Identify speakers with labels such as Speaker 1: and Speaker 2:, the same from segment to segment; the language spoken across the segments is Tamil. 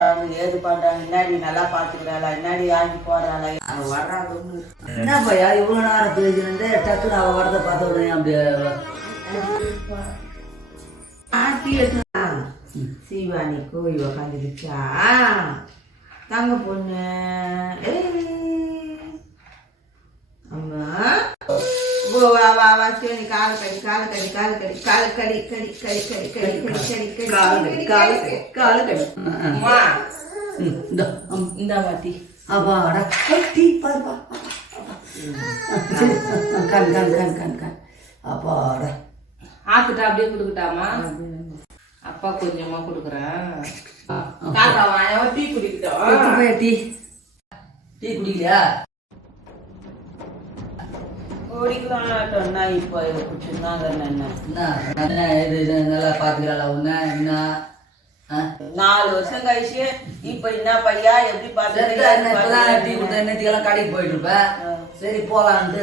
Speaker 1: அவங்க ஏது பண்றாங்க என்னடி நல்லா பாத்துக்கிறாளா என்னடி ஆகி போறாளா அவ வர்றாங்க
Speaker 2: என்ன பையா இவ்வளவு நேரம் பேசினது டக்குன்னு அவள் வரத பார்த்த உடனே அப்படியே
Speaker 1: ஆட்டி எடுத்தா கோயில் தங்க பொண்ணு ஏய். அம்மா ஓ வா வா கால கடி கால கடி கால கடி கால கடி கடி கடி கடி கடி கடி கடி கடி
Speaker 2: கடி கடி கடி
Speaker 1: கடி
Speaker 2: கடி இந்த
Speaker 1: வாட்டி
Speaker 2: அவாடா டீ பாருப்பா கண் கண்
Speaker 3: அப்படியே கொடுக்கட்டாமா அப்பா கொஞ்சமா கொடுக்குறேன்
Speaker 1: டீ குடிக்கிட்டோம்
Speaker 2: டீ டீ குடிக்கலையா
Speaker 1: ஓடிக்கலாம்ட்டோம்னா இப்போ இதை பிடிச்சிருந்தாங்க என்ன
Speaker 2: நல்லா பார்த்துக்கிறாளா ஒன்று என்ன
Speaker 1: நாலு வருஷம் கழிச்சு இப்ப என்ன பையா எப்படி
Speaker 2: என்ன நேற்றுக்கெல்லாம் கடைக்கு போயிட்டு இருப்பேன் சரி போலான்ட்டு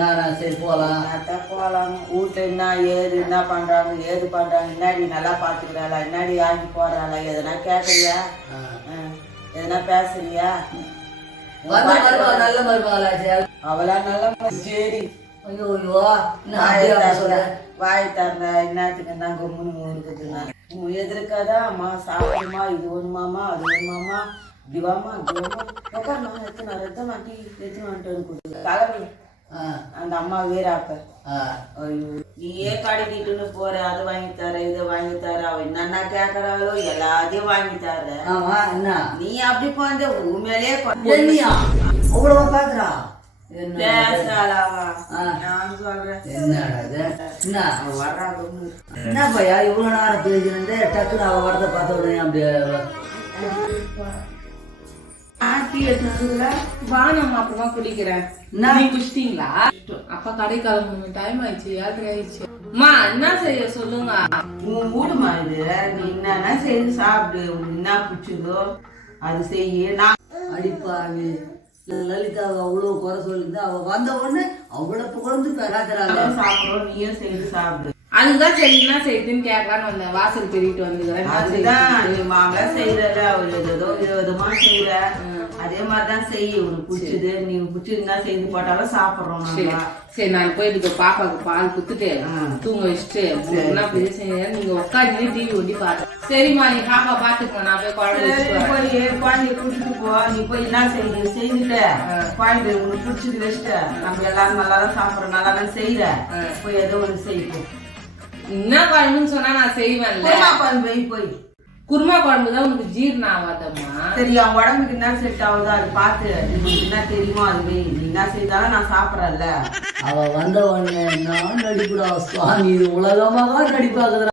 Speaker 2: நான் சரி போலாம்.
Speaker 1: போலாம். வீட்டுல என்ன ஏது என்ன பண்றாங்க ஏது பண்றாங்க என்னடி நல்லா பாத்துக்கிறாளா என்னடி ஆகி போறாளா எதனா கேக்குறியா? எதனா பேசுறியா?
Speaker 2: நல்ல மருமகளாச்சே.
Speaker 1: அவளா நல்லா சரி.
Speaker 2: ஐயோ ஐயோ என்ன சொல்ற
Speaker 1: வாய் தரல என்னத்துக்கு நான் கும்முன்னு இருக்குதுன்னா உன் எதிர்க்காதான் அம்மா சாப்பிடுமா? இது ஒண்ணுமாமா அது ஒண்ணுமாமா இப்படி வாமா இப்படி வாமா உட்காருமா எத்தனை எத்தனை டீ எத்தனை வந்துட்டு கொடுத்து கிளம்பி. அந்த அம்மா வீராப்ப. நீயே கடைக்கிட்டுன்னு போற அதை வாங்கி தர இதை வாங்கி தர. அவ என்னென்ன கேக்குறாளோ எல்லாத்தையும் வாங்கி தர. நீ அப்படி குழந்தை உண்மையிலேயே
Speaker 2: அவ்வளவா பாக்குறா? என்ன.
Speaker 1: நான்
Speaker 2: பையா இவ்வளவு நேரம் பேசினது டக்குன்னு அவ வரதை பார்த்த உடனே அப்படியே
Speaker 1: ஆட்டி
Speaker 3: அப்புறமா குடிக்கிறேன்.
Speaker 2: என்ன?
Speaker 3: நீ குடிச்சிட்டீங்களா? அப்பா கடை கிளம்பணும் டைம் ஆயிடுச்சு ஏழரை ஆயிடுச்சு. அம்மா என்ன செய்ய சொல்லுங்க.
Speaker 1: உன் வீடுமா இது. நீ என்னன்னா செய்து சாப்பிடு? என்ன பிடிச்சதோ அது செய்ய. நான்
Speaker 2: அடிப்பாவி. லலிதா அவ்வளவு குறை சொல்லிட்டு அவ வந்த உடனே அவ்வளவு புகழ்ந்து பெறாதுறாங்க
Speaker 1: சாப்பிடுறோம் நீயும் செய்து சாப்பிடு.
Speaker 3: அதுதான் சரி என்ன செய்யுதுன்னு கேட்கலான்னு வந்தேன். வாசல் பெருகிட்டு வந்துக்கிறேன்?
Speaker 1: அதுதான் மாமலா செய்யறல அவர் ஏதோ விதமா செய்யற அதே மாதிரிதான் செய் உனக்கு பிடிச்சது நீ பிடிச்சிருந்தா செய்து போட்டாலும் சாப்பிடுறோம்
Speaker 3: சரி. நான் போயிட்டு இப்ப பாப்பாக்கு பால் குத்துட்டு தூங்க வச்சுட்டு என்ன பேசுங்க நீங்க உட்காந்து டிவி ஒண்டி பாரு சரிம்மா நீ பாப்பா பாத்துக்கோ நான் போய்.
Speaker 1: போய் குழந்தைய கூட்டிட்டு போ. நீ போய் என்ன செய்யுது செய்துட்ட. குழந்தை உனக்கு பிடிச்சது வச்சுட்ட. நம்ம எல்லாரும் நல்லா தான் சாப்பிடுறோம் நல்லா தான் செய்யற போய் ஏதோ ஒண்ணு செய்யும்
Speaker 3: என்ன குழம்புன்னு சொன்னா நான் செய்வேன்ல.
Speaker 1: குருமா குழம்பு வை போய்.
Speaker 3: குருமா குழம்பு தான் உனக்கு ஜீரணம் ஆகாதம்மா.
Speaker 1: சரி அவன் உடம்புக்கு என்ன செட் ஆகுதோ அது பார்த்து உனக்கு என்ன தெரியுமோ அது வை. நீ என்ன செய்தாலும் நான் சாப்பிடறேன்ல.
Speaker 2: அவ வந்த உடனே நான் நடிப்புடா சுவாமி. இது உலகமாக நடிப்பாக்குறா